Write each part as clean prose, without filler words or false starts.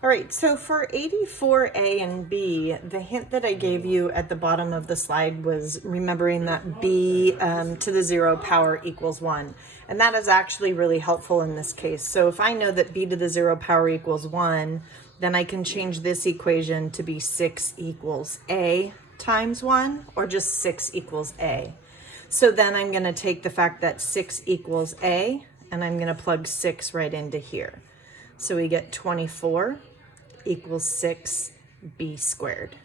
All right, so for 84A and B, the hint that I gave you at the bottom of the slide was remembering that B to the 0 power equals 1. And that is actually really helpful in this case. So if I know that B to the 0 power equals 1, then I can change this equation to be 6 equals A times 1, or just 6 equals A. So then I'm going to take the fact that 6 equals A, and I'm going to plug 6 right into here. So we get 24 equals 6b squared.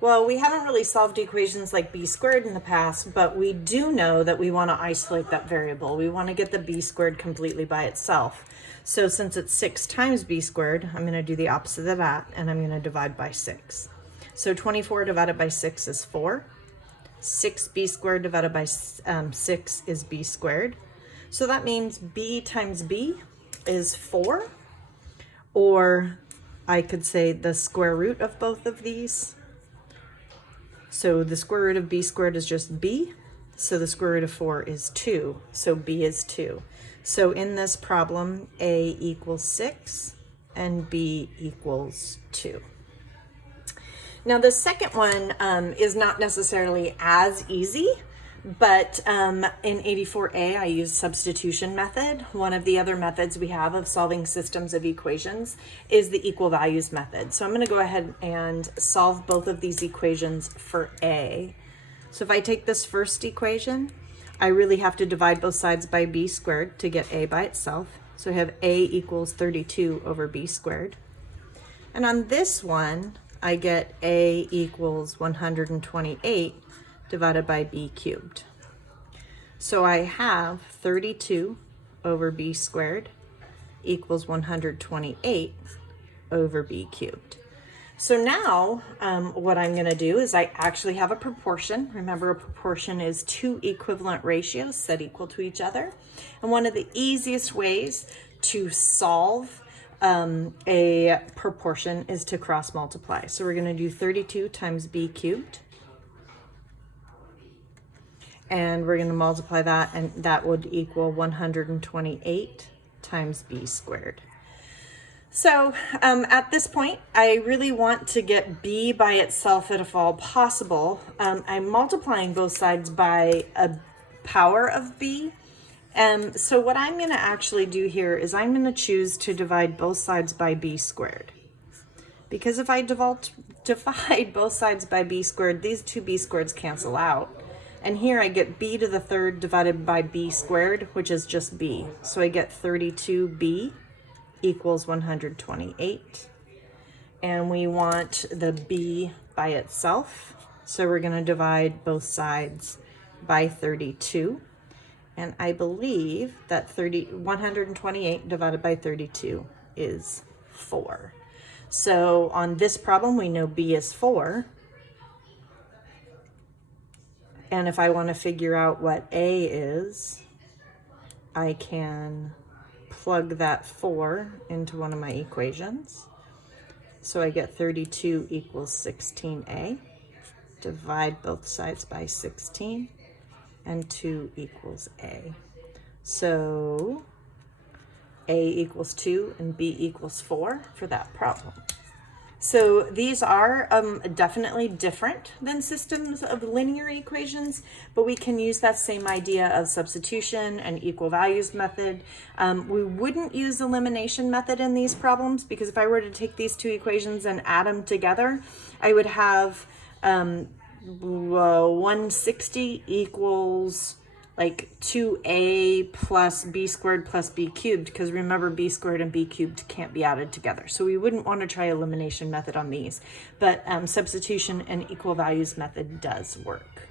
Well, we haven't really solved equations like b squared in the past, but we do know that we want to isolate that variable. We want to get the b squared completely by itself. So since it's 6 times b squared, I'm going to do the opposite of that, and I'm going to divide by 6. So 24 divided by 6 is 4. 6b squared divided by 6 is b squared. So that means b times b is 4. Or I could say the square root of both of these. So the square root of b squared is just b. So the square root of 4 is 2. So b is 2. So in this problem, a equals 6 and b equals 2. Now the second one is not necessarily as easy. But in 84A, I use substitution method. One of the other methods we have of solving systems of equations is the equal values method. So I'm going to go ahead and solve both of these equations for A. So if I take this first equation, I really have to divide both sides by b squared to get A by itself. So I have A equals 32 over b squared. And on this one, I get A equals 128 divided by b cubed. So I have 32 over b squared equals 128 over b cubed. So now what I'm going to do is I actually have a proportion. Remember, a proportion is two equivalent ratios set equal to each other. And one of the easiest ways to solve a proportion is to cross multiply. So we're going to do 32 times b cubed. And we're going to multiply that, and that would equal 128 times b squared. So at this point, I really want to get b by itself if all possible. I'm multiplying both sides by a power of b. So what I'm going to actually do here is I'm going to choose to divide both sides by b squared. Because if I divide both sides by b squared, these two b squareds cancel out. And here I get b to the third divided by b squared, which is just b. So I get 32b equals 128. And we want the b by itself. So we're going to divide both sides by 32. And I believe that 128 divided by 32 is 4. So on this problem, we know b is 4. And if I want to figure out what A is, I can plug that 4 into one of my equations. So I get 32 equals 16A. Divide both sides by 16, and 2 equals A. So A equals 2 and B equals 4 for that problem. So these are definitely different than systems of linear equations, but we can use that same idea of substitution and equal values method. We wouldn't use elimination method in these problems, because if I were to take these two equations and add them together, I would have 160 equals like 2a plus b squared plus b cubed, because remember, b squared and b cubed can't be added together. So we wouldn't want to try elimination method on these, but substitution and equal values method does work.